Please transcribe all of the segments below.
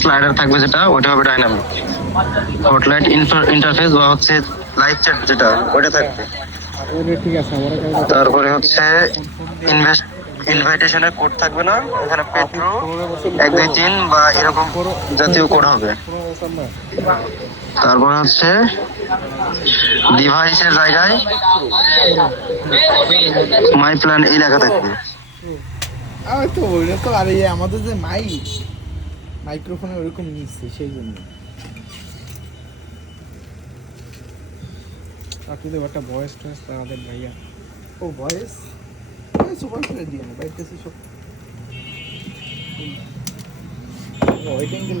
Slider থাকবে যেটা ওটা হবে ডাইনামিক হটলাইট ইন্টারফেস বা হচ্ছে লাইভ চ্যাট যেটা ওটা থাকবে। তারপরে হচ্ছে ইনভেস্ট ইনভাইটেশনের কোড থাকবে না, এখানে পেট্রো এক দুই তিন বা এরকম জাতীয় কোড হবে। তারপর হচ্ছে ডিভাইসের জায়গায় মাই প্ল্যান এই লেখা থাকবে। আমাদের যে মাইক মাইক্রোফোনে ওরকম নিচ্ছে সেই জন্য আপনাদের একটা ভয়েস টয়েস তাদের ভাইয়া। ও ভয়েস ওপেন করে দিয়ে না বাইক কাছে সব হোয়াইট অ্যাঙ্গেল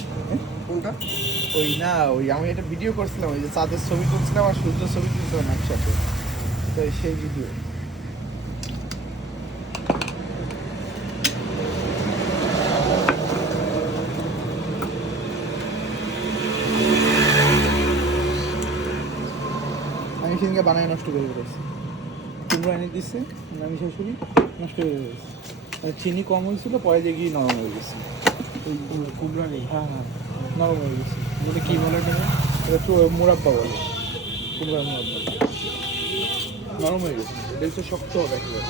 কোনটা? ওই না ওই আমি একটা ভিডিও করছিলাম ওই যে চাঁদের ছবি তুলছিলাম আর সূর্য ছবি তুলছিলাম একসাথে। তো সেই ভিডিও আমি সেদিনকে বানায় নষ্ট করে ফেলেছি। কুমড়ো এনে দিচ্ছে আমি শাশুড়ি নষ্ট করে ফেলেছি। আর চিনি কম হয়েছিল পরে গিয়ে নরম হয়ে গেছে। কুমড়া নেই। হ্যাঁ হ্যাঁ। নরম হয়ে গেছে। বলে কি বলে এটা তো মুরাব্বা বলে। কুমড়ার মুরাব্বা। নরম হয়ে গেছে। এটা হচ্ছে শক্ত হবে একেবারে।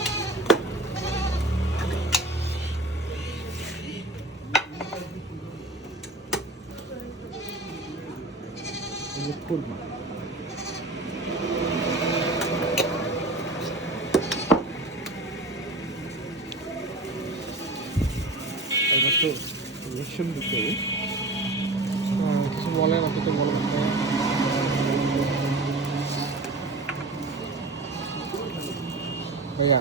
খুরমা। তো কিছু বলে না কিছু বলে ভাইয়া